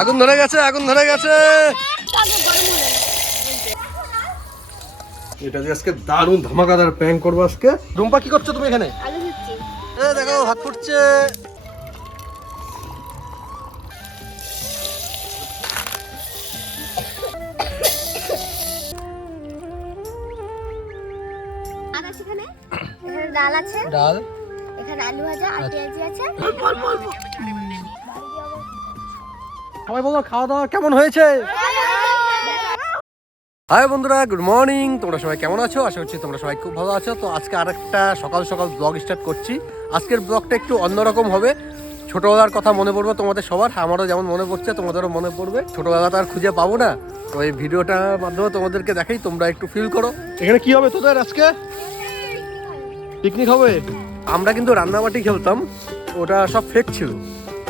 আগুন ধরে গেছে, আগুন ধরে গেছে। এটা যে আজকে দারুণ ধামাকাদার প্র্যাঙ্ক করবো আজকে। রুম্পা কি করছো তুমি এখানে? দেখো হাত ফুটছে। ডাল আছে, ডাল, এখানে আলু ভাজা আর পেঁয়াজি আছে। সবাই বলো খাওয়া দাওয়া কেমন হয়েছে? হাই বন্ধুরা, গুড মর্নিং। তোমরা সবাই কেমন আছো? আশা করছি তোমরা সবাই খুব ভালো আছো। তো আজকে আরেকটা সকাল সকাল ব্লগ স্টার্ট করছি। আজকের ব্লগটা একটু অন্যরকম হবে। ছোটবেলার কথা মনে পড়বে তোমাদের সবার, আমারও যেমন মনে পড়ছে তোমাদেরও মনে পড়বে। ছোটবেলা তো আর খুঁজে পাবো না, তো এই ভিডিওটার মাধ্যমে তোমাদেরকে দেখাই, তোমরা একটু ফিল করো। এখানে কি হবে তোদের আজকে? পিকনিক হবে। আমরা কিন্তু রান্নাবাটি খেলতাম, ওটা সব ফেক ছিল।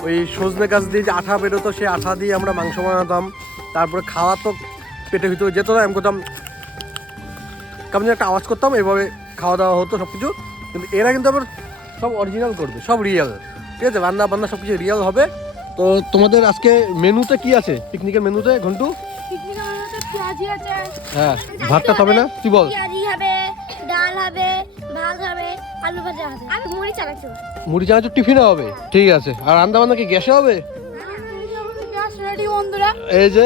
ওই সজনে গাছ দিয়ে যে আঠা বেরোতো, সেই আঠা দিয়ে আমরা মাংস বানাতাম। তারপরে খাওয়া তো পেটের ভিতরে যেত না, আমি করতাম কেমন একটা আওয়াজ করতাম, এভাবে খাওয়া দাওয়া হতো সব কিছু। কিন্তু এরা কিন্তু আবার সব অরিজিনাল করবে, সব রিয়েল, ঠিক আছে? রান্না বান্না সব কিছু রিয়েল হবে। তো তোমাদের আজকে মেনুতে কি আছে পিকনিকের মেনুতে ঘন্টু? হ্যাঁ, ভাতটা তবে না, তুই বল। ডাল হবে, ভাত হবে, আলু ভাজা হবে, আর মুড়ি চানাচুর। মুড়ি চানাচুর টিফিনে হবে, ঠিক আছে। আর রান্না বান্না কি গ্যাসে হবে? গ্যাস রেডি বন্ধুরা, এই যে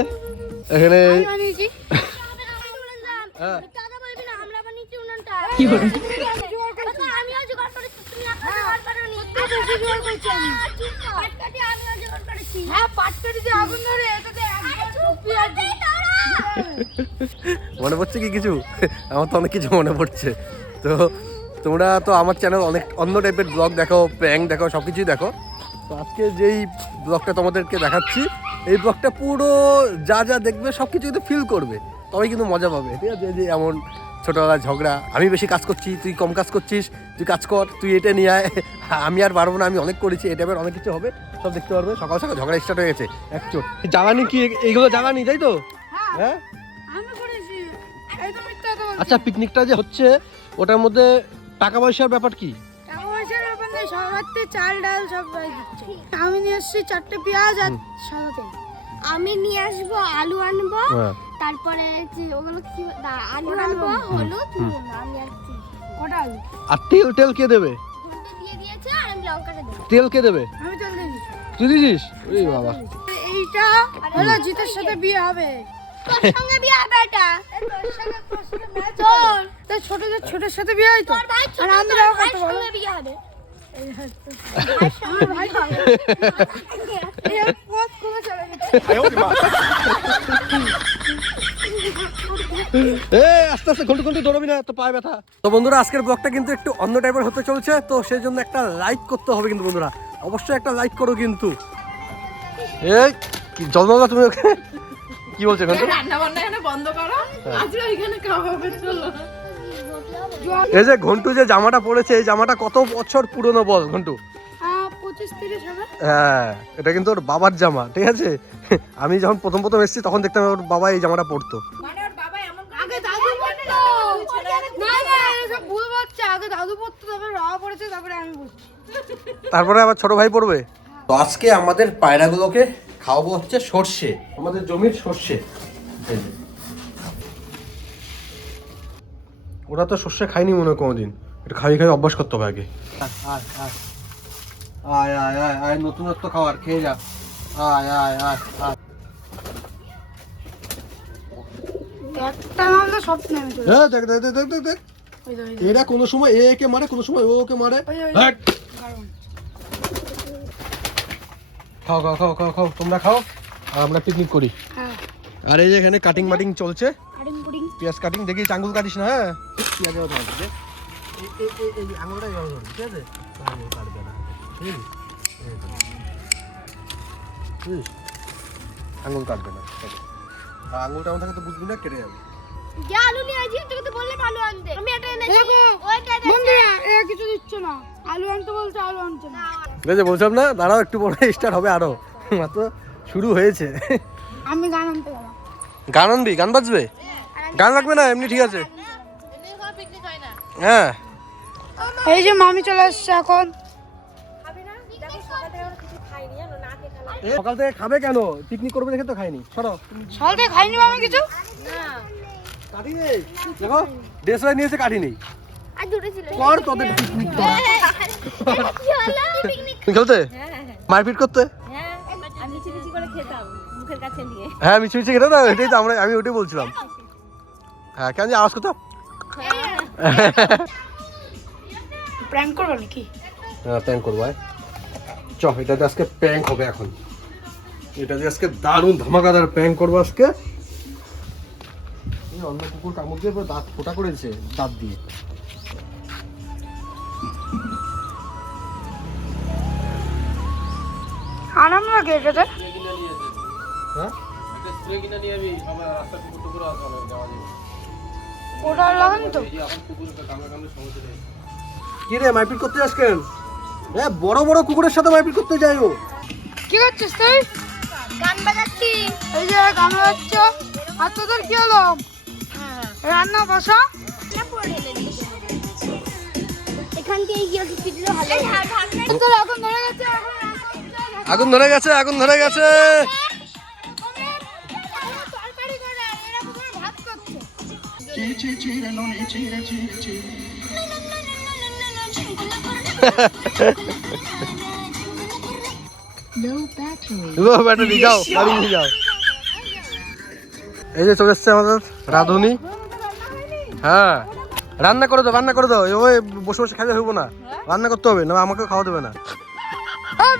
এখানে কি করে মনে পড়ছে কি কিছু? আমার তো অনেক কিছু মনে পড়ছে। তো তোমরা তো আমার চ্যানেল অনেক অন্য টাইপের ব্লগ দেখো, প্র্যাঙ্ক দেখো, সব কিছুই দেখো। তো আজকে যেই ব্লগটা তোমাদেরকে দেখাচ্ছি, এই ব্লগটা পুরো যা যা দেখবে সব কিছু কিন্তু ফিল করবে, তবেই কিন্তু মজা পাবে, ঠিক আছে? যে এমন ছোটোবেলার ঝগড়া, আমি বেশি কাজ করছি, তুই কম কাজ করছিস, তুই কাজ কর, তুই এটা নিয়ে আয়, আমি আর পারবো না, আমি অনেক করেছি, এই টাইপের অনেক কিছু হবে, সব দেখতে পারবে। সকাল সকাল ঝগড়া স্টার্ট হয়ে গেছে একচোট। জ্বালানি কি এইগুলো জ্বালানি, তাই তো? হ্যাঁ, আচ্ছা পিকনিকটা যে হচ্ছে ওটার মধ্যে টাকা পয়সার ব্যাপার কি? টাকা পয়সার ব্যাপার নেই, সবারতে চাল ডাল সব দিচ্ছে। আমি নিয়ে আসছি 4টে পেঁয়াজ আর সাদা তেল। আমি নিয়ে আসবো আলু আনবো, তারপরে ওগুলো কি আলু আনবো, হলুদ, নুন। আমি আসছি ওটা আলু। আর তেল তেল কে দেবে? ঘন্টা দিয়ে দিয়েছে, আর আমি লঙ্কাটা দেব। তেল কে দেবে? আমি তেল দিয়ে দিচ্ছি। তুই দিছিস? ওই বাবা, এইটা হলো জিতের সাথে বিয়ে হবে। তোর সঙ্গে বিয়ে হবে এটা? তোর সঙ্গে ম্যাচ চল। তো ছোটর সাথে বিয়ে হয় তো? তোর ভাই ছোট, তোর সঙ্গে বিয়ে হবে। আমার ভাই হবে। এই পথ খুলে চলে গেছে। আস্তে আস্তে ঘন্টু ঘন্টু দৌড়বি না, তো পায়ে ব্যথা। তো বন্ধুরা, আজকের ব্লগটা কিন্তু একটু অন্য টাইপের হতে চলছে, তো সেই জন্য একটা লাইক করতে হবে কিন্তু বন্ধুরা, অবশ্যই একটা লাইক করো কিন্তু। এই কি জলমালা, তুমি ওকে কি বলছো ঘন্টু? রান্না বান্না এখানে বন্ধ করো, আজকে এখানে খাওয়া হবে, চলো। এই যে ঘন্টু যে জামাটা পরেছে, এই জামাটা কত বছর পুরনো বল ঘন্টু? 25-30 হবে। হ্যাঁ, এটা কিন্তু ওর বাবার জামা, ঠিক আছে? আমি যখন প্রথম এসেছি তখন দেখতাম ওর বাবা এই জামাটা পরতো। মানে ওর বাবা এমন আগে দাদু পড়তো। না না, এসব ভুল বলছে। আগে দাদু পড়তো, তারপরে বাবা পড়েছে, তারপরে আমি পড়ছি। তারপরে আবার ছোট ভাই পড়বে। তো আজকে আমাদের পায়রাগুলোকে খাওয়াবো হচ্ছে সর্ষে, আমাদের জমির সর্ষে। ওরা তো সর্ষে খাইনি মনে হয় কোনোদিন, এটা খাই খাই অভ্যাস করতে হবে আগে। আয় আয় আয় আয়, নতুনত্ব খাবার খেয়ে যা। আয় আয় আয় আয়। একটা মারলে সব নেমে চলে। হ্যাঁ, দেখ দেখ দেখ দেখ দেখ, ওই তো, ওই তো। এরা কোনো সময় একে মারে, কোনো সময় ওকে মারে। হ্যাঁ। খাও খাও খাও খাও খাও, তোমরা খাও আর আমরা পিকনিক করি। হ্যাঁ, আর এই যে এখানে কাটিং মাটিং চলছে, কাটিং পুডিং। পেঁয়াজ কাটিং। দেখি আঙুল কাটিস না, হ্যাঁ? পেঁয়াজ ধরবে, এই আঙুলটাই ধরবে, ঠিক আছে? আঙুল কাটবে না, ঠিক আছে? আঙুল কাটবে না, আর আঙুলটা আমার থাকে তো বুঝবি না, কেটে যাবে। যে আলু নিয়ে আসি, তোকে তো বললে আলু আনতে। আমি এটা এনেছি, ওইটা এনেছি। বন্ধুরা, এ কিছু দিচ্ছ না, আলু আনতে বলছে, আলু আনছে না। ঠিক আছে, বলছিলাম না, দাঁড়াও একটু পরে স্টার্ট হবে, আরো মাত্র শুরু হয়েছে। আমি গান আনতে গেলাম। গান আনবি? গান বাজবে? গান লাগবে না, এমনি ঠিক আছে। হ্যাঁ, এই যে মামি চলে আসছে এখন। সকাল থেকে খাবে কেন? পিকনিক করবে দেখে তো খাইনি। সরো। সকাল থেকে খাইনি আমি কিছু। কাঠি নেই দেখো, দেশলাই নিয়েছে, কাঠি নেই। আর দুটো ছিল। কর তোদের পিকনিক কর। কি হলো? পিকনিক। খেলতে? মারপিট করতে? আমি মিছি মিছি করে খেতাম মুখের কাছে নিয়ে। হ্যাঁ মিছি মিছি খেতে না, এটাই তো আমি ওটাই বলছিলাম। হ্যাঁ কেন যে আওয়াজ করতাম? প্র্যাঙ্ক করব নাকি? হ্যাঁ প্র্যাঙ্ক করবো। চ, এটাতে আজকে প্র্যাঙ্ক হবে। এখন এটাতে আজকে দারুণ ধামাকাদার প্র্যাঙ্ক করবো আজকে। এই অন্য কুকুর কামড় দিয়ে পুরো দাঁত ফোটা করেছে, দাঁত দিয়ে। আরাম লাগে এটাতে। হ্যাঁ ওটা লাগান তো। কি রে মারপিট করতে যাস কেন? হ্যাঁ বড় বড় কুকুরের সাথে মারপিট করতে যাই ও। কি করছিস তুই? গান বাজাচ্ছি। এই যে গান বাজাচ্ছ। আর তোদের কি হলো? রান্না বসা। এখান থেকে গিয়ে দিলে ভালো। তোর আগুন ধরে গেছে। আগুন ধরে গেছে, আগুন ধরে গেছে। তরকারি করে এরা পুরো ভাত করছে। ব্যাটারি যাও, বাড়ি নিয়ে যাও। এই যে চলে এসছে আমাদের রাঁধুনি। হ্যাঁ রান্না করে দাও, রান্না করে দাও। ওই বসে বসে খাইলে হইব না, রান্না করতে হবে, না আমাকে খাওয়া দেবে না।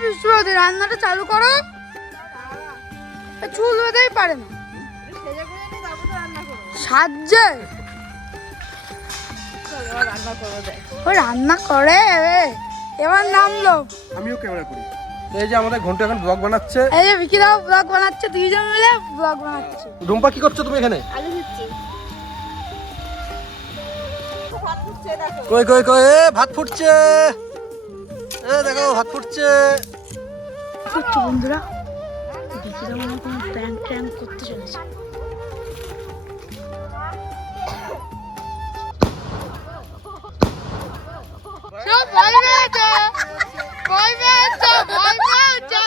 বিশ্ববাদী রান্নাটা চালু করো। চুল বেঁধেই পারে না সাজে। ও রান্না করে এবার নামলো। আমিও ক্যামেরা করি। এই যে আমাদের ঘন্টা এখন ব্লগ বানাচ্ছে। এই যে বিকি দাও ব্লগ বানাচ্ছে, দুইজন মিলে ব্লগ বানাচ্ছে। রুম্পা কি করছো তুমি এখানে? আলু দিচ্ছি। কই কই কই, এ ভাত ফুটছে। এ দেখো ভাত ফুটছে। ফুটছে বন্ধুরা। বিকি দাও মনে কোনো প্র্যাঙ্ক ট্র্যাঙ্ক করতে চলেছে। সব ভয় পেয়েছে, ভয় পেয়েছে, ভয় পেয়েছে।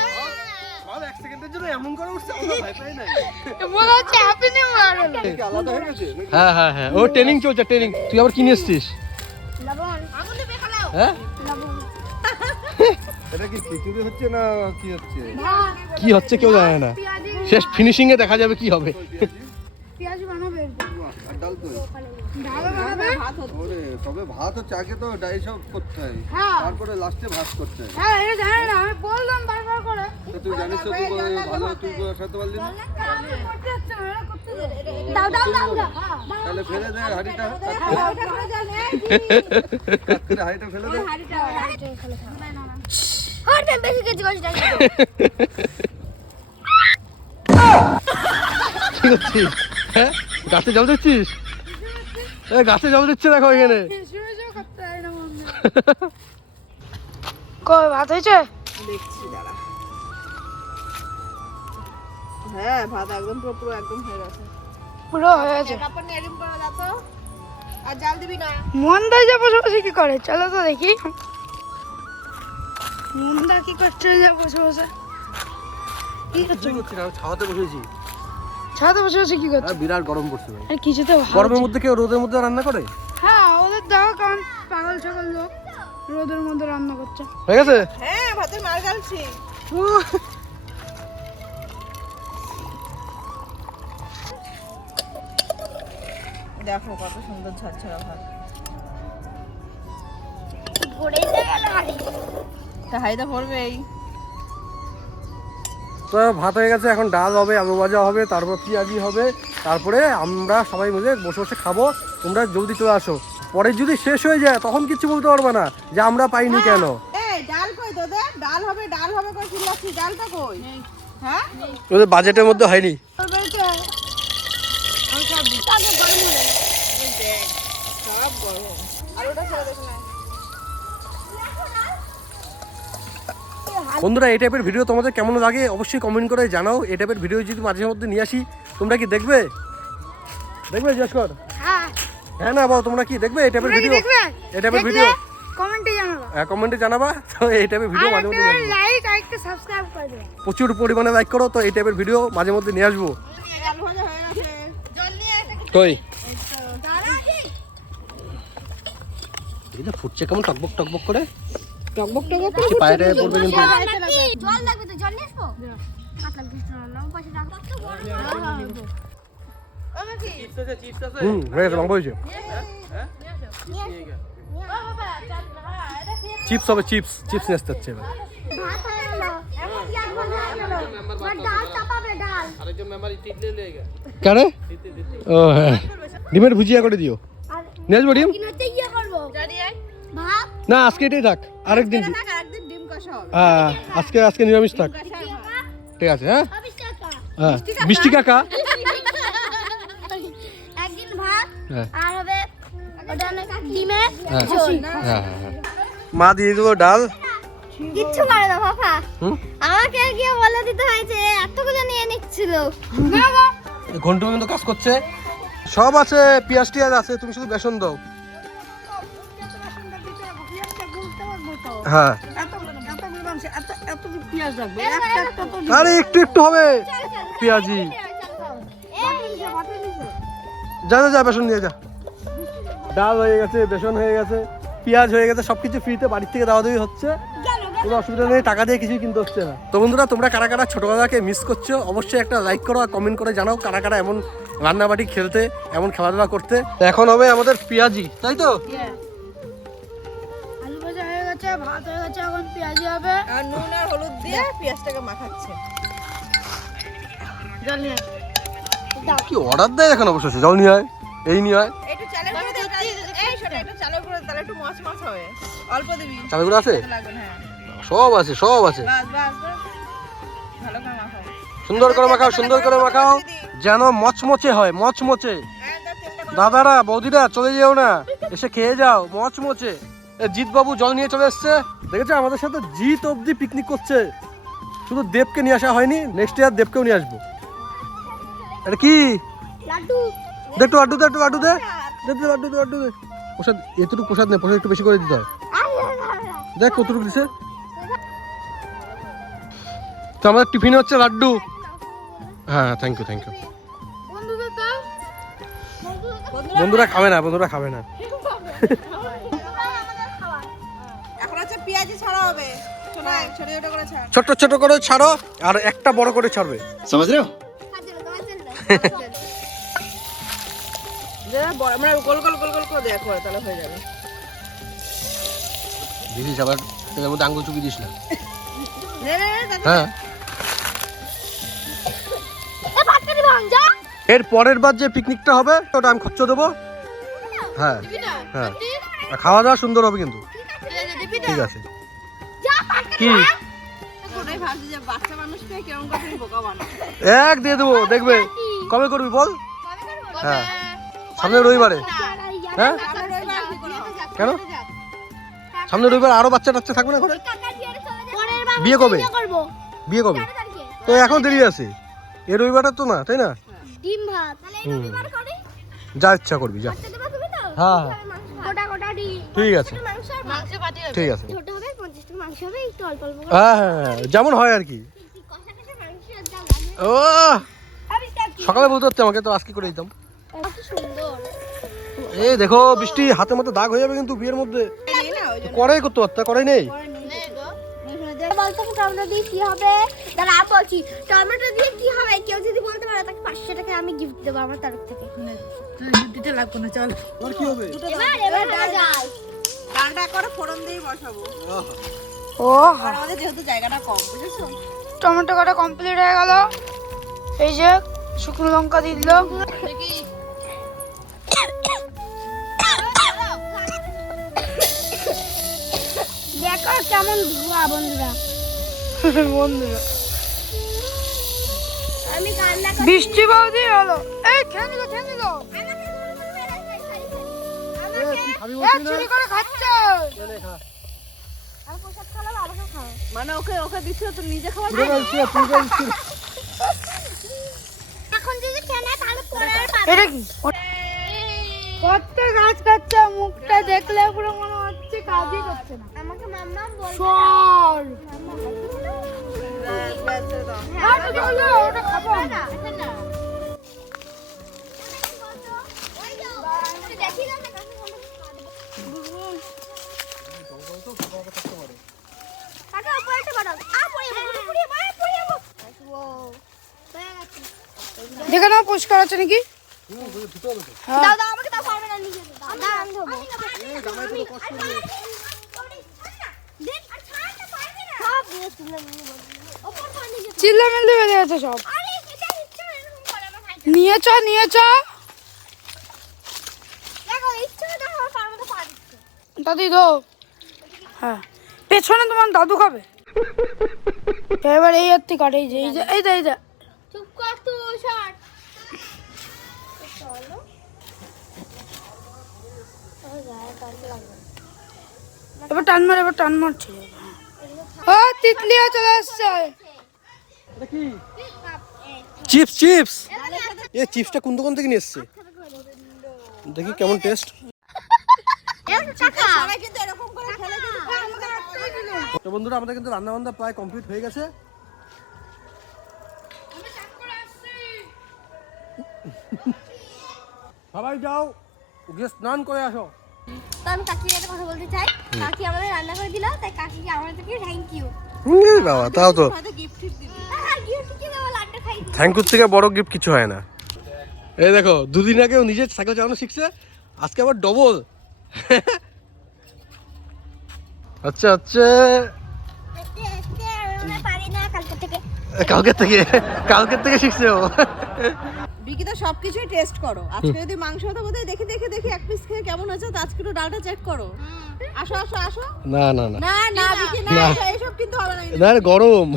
সব এক সেকেন্ডের জন্য এমন করে উঠছে, আমরা ভয় পাই নাই। মনে হচ্ছে হ্যাপি নিউ ইয়ার হলো। আলাদা হয়ে গেছে। হ্যাঁ হ্যাঁ হ্যাঁ, ও ট্রেনিং চলছে, ট্রেনিং। তুই আবার কি নিয়ে এসেছিস? লবণ। আগুন দিয়ে খালাও। হ্যাঁ লবণ। এটা কি খিচুড়ি হচ্ছে না কি হচ্ছে? ভাত। কি হচ্ছে কেউ জানে না। পেঁয়াজি। শেষ ফিনিশিং এ দেখা যাবে কি হবে। পেঁয়াজি বানাবে। আর ডাল তো ডাল বানাবে। ওরে তবে ভাত হচ্ছে আগে তো ডাই সব করতে হয়, হ্যাঁ। তারপরে লাস্টে ভাত করতে হয়। হ্যাঁ এটা জানি না, আমি বললাম বারবার করে। তা তুই জানিস তো, তুই ভালো তুই বসাতে পারলি না। দাও দাও দাও দাও। তাহলে ফেলে দে হাঁড়িটা, হাঁড়িটা ফেলে দে। বেশি কেজি বসে কি করছিস? হ্যাঁ গাছে জল দিচ্ছিস? এ গাছে জল দিচ্ছে দেখো এখানে। কই ভাত হয়েছে? দেখছি দাঁড়া। হ্যাঁ ভাত একদম পুরো একদম হয়ে গেছে। পুরো হয়ে গেছে। কাপড় নিয়ে এরকম করে দাও তো। আর জাল দিবি না। মন্দা যে বসে বসে কি করে, চলো তো দেখি। মন্দা কি করছে যে বসে বসে? কি করছে? কি করছিস? আমি ছাওয়াতে বসেছি। ছাদে বসে বসে কি করছে? আর বিরাট গরম পড়ছে ভাই। আর কিছুতে ভালো গরমের হচ্ছে। মধ্যে কেউ রোদের মধ্যে রান্না করে? হ্যাঁ ওদের দেখো কেমন পাগল ছাগল লোক রোদের মধ্যে রান্না করছে। হয়ে গেছে? হ্যাঁ ভাতের মার গালছি। দেখো কত সুন্দর ঝরঝরা ভাত। তা হাইদা পড়বেই। তো ভাত হয়ে গেছে, এখন ডাল হবে, আলু ভাজা হবে, তারপর পেঁয়াজি হবে, তারপরে আমরা সবাই মিলে বসে বসে খাবো। তোমরা জলদি চলে আসো। পরে যদি শেষ হয়ে যায় তখন কিছু বলতে পারবে না যে আমরা পাইনি কেন। এই ডাল কই তোদের? ডাল হবে কই চিল্লাচ্ছিস? ডালটা কই? হ্যাঁ ওদের বাজেটের মধ্যে হয়নি। সব গরম। আর ওটা ছেড়ে দেখ না। বন্ধুরা এই টাইপের ভিডিও তোমাদের কেমন লাগে অবশ্যই কমেন্ট করে জানাও। এই টাইপের ভিডিও যদি মাঝে মধ্যে নিয়ে আসি, তোমরা কি দেখবে? দেখবে জিজ্ঞেস কর। হ্যাঁ হ্যাঁ না বল, তোমরা কি দেখবে এই টাইপের তোমরা কি ভিডিও? দেখবে? এই টাইপের দেখলে ভিডিও কমেন্টে জানাবা। কমেন্টে জানাবা। তো এই টাইপের ভিডিও মাঝে মধ্যে নিয়ে আসবো। লাইক আর একটা সাবস্ক্রাইব করে দেবে। প্রচুর পরিমাণে লাইক করো, তো এই টাইপের ভিডিও মাঝে মধ্যে নিয়ে আসবো। আলু ভাজা হয়ে গেছে। জল নিয়ে এসে কই এটা ফুটছে কেমন টকবক টকবক করে, টকবক টকবক কি পায়ে টায়ে পড়বে কিন্তু। জল লাগবে তো জল নিয়ে আসবো। কাটলা কিছু না পাশে রাখো তো বড় হয়ে গেছে, লম্বা হয়েছে। চিপস হবে, চিপস চিপস নিয়ে আসতে হচ্ছে এবার। ভাত হয়ে গেল এখন কি আর বলা হলো বাট ডাল চাপাবে ডাল কেন? ও হ্যাঁ, ডিমের ভুজিয়া করে দিও। আর নিয়ে আসবো ডিম? কিনতে ইয়ে করবো দাঁড়িয়ে ভাত না আজকে এটাই থাক, আরেকদিন একদিন ডিম কষা হবে। হ্যাঁ আজকে নিরামিষ থাক। ঠিক আছে হ্যাঁ 20 টাকা হ্যাঁ মিষ্টি কাকা। একদিন ভাত হ্যাঁ আর হবে ওটা না ডিমের হ্যাঁ ঝোল। হ্যাঁ মা দিয়ে দিল ডাল। কিচ্ছু করে না বাবা, হুম আমাকে গিয়ে বলে দিতে হয়েছে এতগুলো নিয়ে নিচ্ছিল। ঘন্টু কিন্তু কাজ করছে, সব আছে, পেঁয়াজ টিয়াজ আছে, তুমি শুধু বেসন দাও। হ্যাঁ পেঁয়াজ রাখবে একটা একটা তো আরে একটু একটু হবে পেঁয়াজি। যা যা যা বেসন নিয়ে যা। ডাল হয়ে গেছে, বেসন হয়ে গেছে, পেঁয়াজ হয়ে গেছে, সবকিছু ফ্রিতে বাড়ির থেকে দেওয়া দেওয়া হচ্ছে, কোনো অসুবিধা নেই, টাকা দিয়ে কিছুই কিনতে হচ্ছে না। তো বন্ধুরা তোমরা কারা কারা ছোটবেলাকে মিস করছো অবশ্যই একটা লাইক করো আর কমেন্ট করে জানাও কারা কারা এমন রান্নাবাড়ি খেলতে, এমন খেলাধুলা করতে। এখন হবে আমাদের পেঁয়াজি, তাই তো? আলু ভাজা হয়ে গেছে, ভাত হয়ে গেছে, এখন পেঁয়াজি হবে। আর নুন আর হলুদ দিয়ে পেঁয়াজটাকে মাখাচ্ছে। জল নিয়ে আয়। কি অর্ডার দেয় এখন অবশ্যই, জল নিয়ে হয়, এই নিয়ে হয়। একটু চালের গুঁড়ো দে, এই শোনো একটু চালের গুঁড়ো তাহলে একটু মাছ মাছ হবে। অল্প দিবি। চালগুলো আছে, লাগবে না, হ্যাঁ। সব আছে সব আছে। বাস বাস বাস। ভালো করে মাখাও। সুন্দর করে মাখাও, সুন্দর করে মাখাও, যেন মচমচে হয়, মচমচে। দাদারা বৌদিরা চলে যেও না, এসে খেয়ে যাও মচমচে। জিৎ বাবু জল নিয়ে চলে এসছে, দেখেছো আমাদের সাথে জিৎ অবধি পিকনিক করছে। শুধু দেবকে নিয়ে আসা হয়নি, নেক্সট ইয়ার দেবকেও নিয়ে আসবো। এটা কি লাড্ডু দে, একটু লাড্ডু দে, একটু লাড্ডু দে, লাড্ডু দে, লাড্ডু দে। প্রসাদ এতটুকু প্রসাদ নেই, প্রসাদ একটু বেশি করে দিতে হয়। দেখ কতটুকু দিছে। তো আমাদের টিফিনে হচ্ছে লাড্ডু। হ্যাঁ থ্যাংক ইউ থ্যাংক ইউ। বন্ধুদের দাও। বন্ধুরা খাবে না, বন্ধুরা খাবে না। এখন আছে পেঁয়াজি ছাড়া হবে। শোনো ছোট ছোট করে ছাড়। ছোট ছোট করে ছাড়ো আর একটা বড় করে ছাড়বে, समझ रहे हो? যে বড় আমরা গোল গোল গোল গোল করে দেয়া করে তাহলে হয়ে যাবে। দিদিস আবার তেলের মধ্যে আঙ্গুল চুকি দিস না। নে নে নে হ্যাঁ এ ভাতটা ভাঙ যা। এর পরের বার যে পিকনিকটা হবে ওটা আমি খরচ দেবো। হ্যাঁ হ্যাঁ আর খাওয়া দাওয়া সুন্দর হবে কিন্তু, ঠিক আছে? যা ভাতটা কি কোনায় ভাবছি যে বাচ্চা মানুষকে কেমন করে তুমি বোকা বানাও। এক দিয়ে দেবো, দেখবে কবে করবি বল? হ্যাঁ সামনে রবিবারে। হ্যাঁ কেন সামনে রবিবার আরো বাচ্চা টাচ্চা থাকবে না ঘরে? বিয়ে কবে? বিয়ে কবে? তো এখন দেরি আছে, এই রবিবারটা তো না, তাই না? ডিম ভাত তাহলে এই রবিবার করি। যা ইচ্ছা করবি যা। খেতে দেবা তুমি তো? হ্যাঁ গোটা গোটা ডিম। ঠিক আছে মাংস আর মাংস পাটি হবে। ঠিক আছে। ছোট হবে 50 টাকা মাংস হবে একটু অল্প অল্প করে। হ্যাঁ হ্যাঁ হ্যাঁ, যেমন হয় আর কি। কষা কষা মাংস আর ডাল লাগে। ও আরে কি সকালে বলতে হচ্ছে আমাকে, তো আজকে করে দিতাম। কত সুন্দর। এই দেখো বৃষ্টি হাতে মতো দাগ হয়ে যাবে কিন্তু বিয়ের মধ্যে। নেই না ওই জন্য। কড়াই করতে পারতা, কড়াই নেই। বলতো টমেটো দিয়ে কি হবে? তাহলে আর বলছি টমেটো দিয়ে কি হবে? কেউ যদি বলতে পারে তাকে 500 টাকা আমি গিফট দেবো আমার তরফ থেকে। তুই দিতে লাগবে না চল। আর কি হবে? এবার হয়ে যায়। ডালটা করে ফোড়ন দিয়ে বসাবো। ও আর আমাদের যেহেতু জায়গাটা কম বুঝেছো। টমেটো কাটা কমপ্লিট হয়ে গেল। এই যে শুকনো লঙ্কা দিয়ে দিল। দেখো কেমন ধোয়া বন্ধুরা। বন্ধুরা আমি কান্না করছি। বৃষ্টি বৌদি হলো। এই খেয়ে নিল খেয়ে নিল। চুরি করে খাচ্ছে। আর প্রসাদ খাওয়ালে আমাকে খাও। মানে ওকে ওকে দিচ্ছ তো নিজে খাওয়া পুরো বলছি, পুরো বলছি। এখন যদি খেয়ে নেয় তাহলে পরে আর পাবে। এটা কি? কত গাছ কাটছে, মুখটা দেখলে পুরো মনে হচ্ছে কাজই করছে না। আমাকে মাম্মা বলছে চল ওটা খাবো না দেখি না কাকা উপরে বাড়া পড়ে যাবো দেখে নাও পরিষ্কার আছে নাকি? দাও দাও আমাকে দাও পারবে না নিজে দাও আমি ধরবো দেখ আর ছাড়তে পারবে না সব দিয়ে তুলে নিয়ে ওপর পানি দিয়ে চিল্লামিল্লি বেঁধে গেছে সব। আরে এটা ইচ্ছা এরকম করে আমার ভাই নিয়ে চ দেখো ইচ্ছা দেখো পারবে তো পারি দাদি দো। হ্যাঁ পেছনে তোমার দাদু খাবে। এবার এই আর থেকে কাটে এই যে চুপ কর তো শট চলো ও যায় কাটতে লাগবে এবার টান মারছে। ও তিতলিয়া চলে আসছে। চিপস চিপস এ চিপসটা কোন দোকান থেকে নিয়ে এসছে দেখি কেমন টেস্ট। সবাই কিন্তু এরকম করে খেলে কিন্তু তো বন্ধুরা আমাদের কিন্তু রান্না বান্না প্রায় কমপ্লিট হয়ে গেছে। সবাই যাও গিয়ে স্নান করে আসো। তো আমি কাকির একটা কথা বলতে চাই কাকি আমাদের রান্না করে দিল তাই কাকিকে আমাদেরকে থ্যাংক ইউ বাবা তাও তো হয়তো গিফট দিবি। হ্যাঁ গিফট কি দেবো লাড্ডু খাই দিই থ্যাংক ইউ থেকে বড় গিফট কিছু হয় না। এই দেখো দুদিন আগেও নিজে সাইকেল চালানো শিখছে আজকে আবার ডবল। আচ্ছা আচ্ছা আমরা পারি না কালকে থেকে শিখছে ও। বিকিতা সবকিছুই টেস্ট করো। আজকে যদি মাংস হতো বোধহয় দেখি এক পিস খেয়ে কেমন হয়েছে, তো আজকে একটু ডালটা চেক করো। আসো না না না না বিকি না, এইসব কিন্তু হবে না। না গরম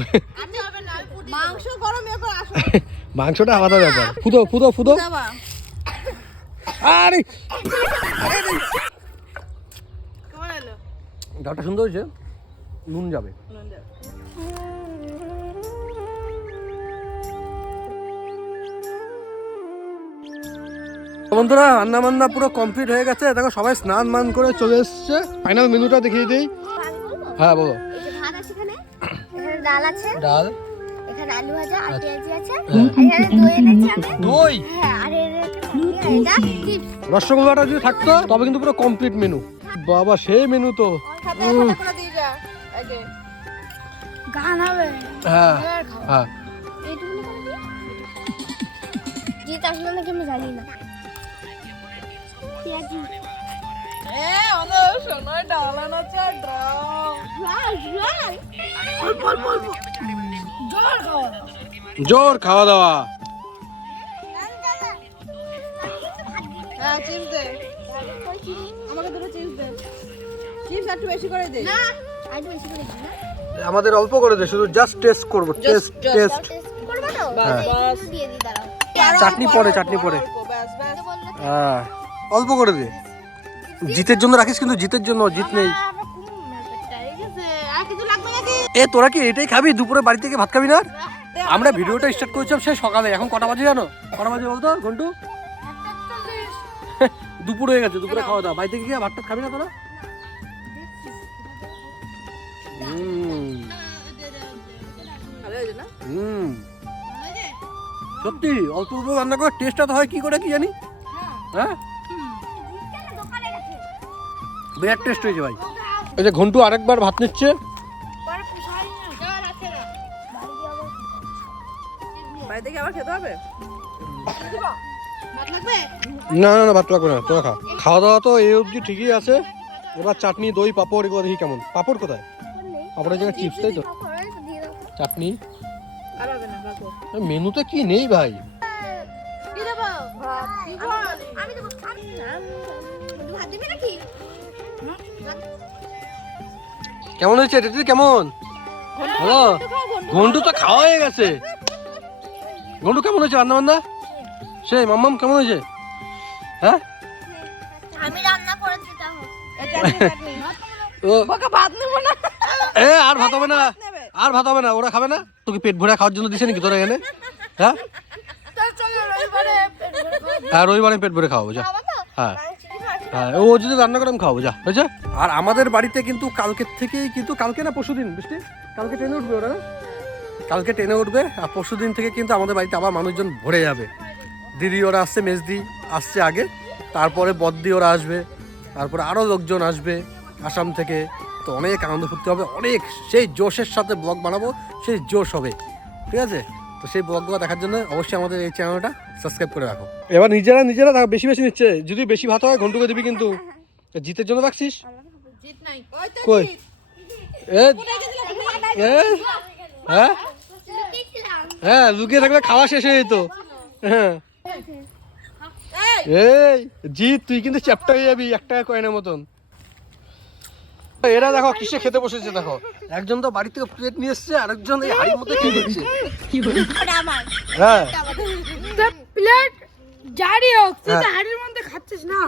মাংস গরম এবার আসো। মাংসটা আলাদা ব্যাপার। ফুদো যাবা আরে কেমন এলো? ডালটা সুন্দর হয়েছে, নুন যাবে। বন্ধুরা রান্না বান্না পুরো কমপ্লিট হয়ে গেছে। দেখো সবাই স্নান মান করে চলে এসছে। ফাইনাল মেনুটা দেখিয়ে দিই। হ্যাঁ বলো। এই যে ভাত আছে এখানে ডাল আছে ডাল, এখানে আলু ভাজা আর পেঁয়াজি আছে এখানে দই এনেছি আমি দই, হ্যাঁ আর এটা চিপস রসগোল্লাটা যদি থাকতো তবে কিন্তু পুরো কমপ্লিট মেনু। বাবা সেই মেনু তো। খাতা করে দিয়ে যা। এই যে গান হবে। হ্যাঁ হ্যাঁ এইটুকুনি করে দিই জি আসলে নাকি আমি জানি না পেঁয়াজি ওনো সোনার ডাল আনাচ্ছে আর ড্রাম। জোর খাওয়া দাওয়া। হ্যাঁ চিপস দে, আমাকে দুটো চিপস দে। চিপস একটু বেশি করে দে। আর বেশি করে দিই না আমাদের অল্প করে দে, শুধু জাস্ট টেস্ট করব। টেস্ট টেস্ট করবে তো বাস। দিয়ে দিই দাঁড়াও চাটনি পরে ব্যাস ব্যাস। হ্যাঁ অল্প করে দে। জিতের জন্য রাখিস কিন্তু, জিতের জন্য, জিত নেই। আর কিছু লাগবে নাকি? এ তোরা কি এটাই খাবি? দুপুরে বাড়ি থেকে ভাত খাবি না? আমরা ভিডিওটা স্টার্ট করেছিলাম সেই সকালে, এখন কটা বাজে জানো? কটা বাজে বলতো ঘন্টু? দুপুর হয়ে গেছে, দুপুরে খাওয়া দাওয়া। বাড়ি থেকে গিয়ে ভাতটা খাবি না তোরা? ভালো হয়েছে না? সত্যি অল্প অল্প রান্না করে টেস্টটা তো হয় কি করে কি জানি। হ্যাঁ দোকানে গেছে বিরাট টেস্ট হয়েছে ভাই। এই যে ঘন্টু আরেকবার ভাত নিচ্ছে। বাড়ি থেকে আবার খেতে হবে? ভাত লাগবে? না না না ভাত লাগবে না, তোরা খা। খাওয়া দাওয়া তো এই অবধি ঠিকই আছে। এবার চাটনি, দই, পাপড় এগুলো দেখি কেমন। পাপড় কোথায়? পাপড়ের জায়গায় চিপস, তাই তো? চাটনি আর হবে না বাবু। মেনুতে কি নেই ভাই? কি দেবো? ভাত। কি বল? আমি তো খাবি না ভাত দিবি নাকি কেমন হয়েছে এটা? কেমন? হ্যালো ঘন্টু তো খাওয়া হয়ে গেছে। ঘন্টু কেমন হয়েছে রান্না বান্না? সেই মাম্মাম কেমন হয়েছে? হ্যাঁ আমি রান্না করেছি তাহলে এই চাটনি চাটনি। ও বাবা ভাত নেব না। এ আর ভাত হবে না, নেবে। আর ভাত হবে না। ওরা খাবে না? তোকে পেট ভরে খাওয়ার জন্য দিছে নাকি তোরা এখানে? হ্যাঁ হ্যাঁ রবিবারে পেট ভরে খাওয়াবো যা। খাবো তো হ্যাঁ মাংস কি খাচ্ছি হ্যাঁ ও যদি রান্না করে আমি খাওয়াবো, যা হয়েছে। আর আমাদের বাড়িতে কিন্তু কালকের থেকেই কিন্তু, কালকে না পরশুদিন বৃষ্টি, কালকে ট্রেনে উঠবে ওরা না, কালকে ট্রেনে উঠবে। আর পরশুদিন থেকে কিন্তু আমাদের বাড়িতে আবার মানুষজন ভরে যাবে। দিদি ওরা আসছে, মেজদি আসছে আগে, তারপরে বদ্দি ওরা আসবে, তারপরে আরও লোকজন আসবে আসাম থেকে। তো অনেক আনন্দ ফুর্তি হবে, অনেক সেই জোশের সাথে ব্লগ বানাবো, সেই জোশ হবে, ঠিক আছে। তো সেই ব্লগগুলো দেখার জন্য অবশ্যই আমাদের এই চ্যানেলটা সাবস্ক্রাইব করে রাখো। এবার নিজেরা বেশি বেশি নিচ্ছে, যদি বেশি ভাত হয় ঘন্টুকে দিবি কিন্তু। জিতের জন্য রাখছিস কই? হ্যাঁ হ্যাঁ, লুকিয়ে থাকলে খাওয়া শেষ হয়ে যেত। হ্যাঁ এই জিৎ, তুই কিন্তু চ্যাপ্টা হয়ে যাবি 1 টাকা কয়েনের মতন। এরা দেখো কিসে খেতে বসেছে, দেখো একজন তো বাড়ি থেকে প্লেট নিয়ে এসছে, আরেকজন এই হাড়ির মধ্যে খেয়ে দিচ্ছে। হ্যাঁ প্লেট জারি হোক, তুই তো হাড়ির মধ্যে খাচ্ছিস না।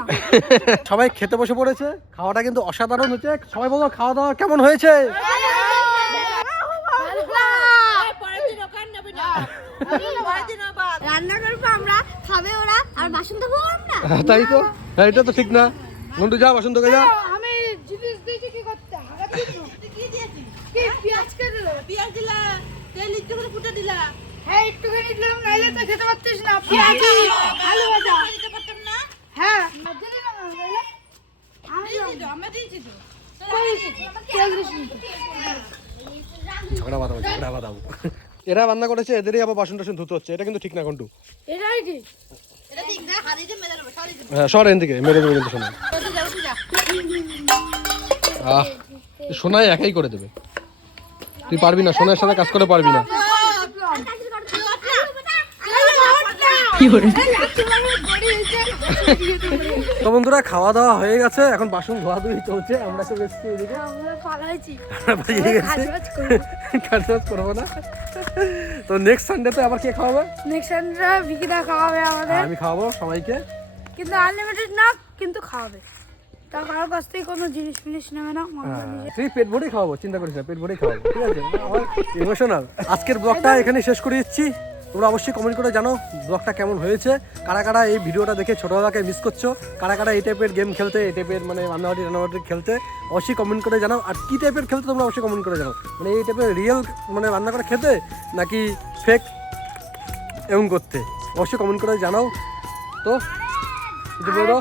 সবাই খেতে বসে পড়েছে, খাওয়াটা কিন্তু অসাধারণ হয়েছে। সবাই বলো খাওয়া দাওয়া কেমন হয়েছে? রান্না করবো আমরা, খাবে ওরা, আর বাসন ধোবো আমরা। তাই তো, হ্যাঁ এটা তো ঠিক না। ঘন্টু যা, বাসন তোকে যা। আমি জিনিস দিয়েছি কি করতে, কি দিয়েছি? কি পেঁয়াজ কেটে দিল, পেঁয়াজ দিলা, তেল একটু করে ফুটে দিলা। হ্যাঁ একটুখানি দিলাম, নাইলে তো খেতে পারতিস না। পেঁয়াজ আলু ভাজা দিতে পারতাম না। হ্যাঁ দিলি না নাইলে আমরা দিয়েছি তো। ঝগড়া বাঁধাবো। এরা রান্না করেছে, এদেরই আবার বাসন টাসন ধুতে হচ্ছে, এটা কিন্তু ঠিক না ঘন্টু। এটাই কি? হ্যাঁ সর এন থেকে, মেরে দেবে কিন্তু সোনা। সোনাই একাই করে দেবে, তুই পারবি না, সোনার সাথে কাজ করে পারবি না। তো বন্ধুরা খাওয়া দাওয়া হয়ে গেছে, এখন বাসন ধোয়াধুয়ি চলছে। আমরা তো এসেছি এদিকে, কাজ করবো না। তো নেক্সট সানডেতে আবার কে খাওয়াবে? নেক্সট সানডে বিকিদা খাওয়াবে আমাদের, আমি খাওয়াবো সবাইকে, কিন্তু আনলিমিটেড না, কিন্তু খাওয়াবে। তা কারোর কাছ থেকে কোনো জিনিস ফিনিস নেবে না, তুই পেট ভরেই খাওয়াবো, চিন্তা করিস না, পেট ভরেই খাওয়াবো, ঠিক আছে। আমার ইমোশনাল। আজকের ব্লগটা এখানে শেষ করে দিচ্ছি। তোমরা অবশ্যই কমেন্ট করে জানো ব্লগটা কেমন হয়েছে, কারা কারা এই ভিডিওটা দেখে ছোটোবেলাকে মিস করছো, কারা কারা এই টাইপের গেম খেলতে, এই টাইপের মানে রান্নাবাটি খেলতে, অবশ্যই কমেন্ট করে জানাও। আর কী টাইপের খেলতে তোমরা অবশ্যই কমেন্ট করে জানাও, মানে এই টাইপের রিয়েল মানে রান্না করে খেতে নাকি ফেক এমন করতে, অবশ্যই কমেন্ট করে জানাও। তো কিছু বলো?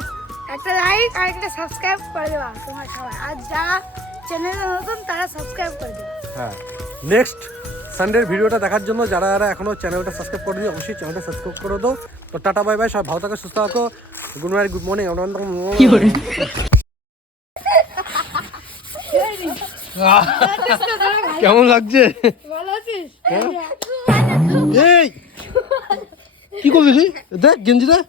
একটা লাইক আর একটা সাবস্ক্রাইব করে দেবা তোমার সবাই, আর যারা চ্যানেলে নতুন তারা সাবস্ক্রাইব করে দেবা। হ্যাঁ, নেক্সট সানডের ভিডিওটা দেখার জন্য যারা যারা এখনও চ্যানেলটা সাবস্ক্রাইব করেনি অবশ্যই চ্যানেলটা সাবস্ক্রাইব করে দাও। তো টাটা বাই বাই, সব ভালো থাকো, সুস্থ থাকো, গুড নাইট, গুড মর্নিং। কেমন লাগছে? ভালো আছিস? এই কি করছিস? দেখ গেঞ্জি দেখ।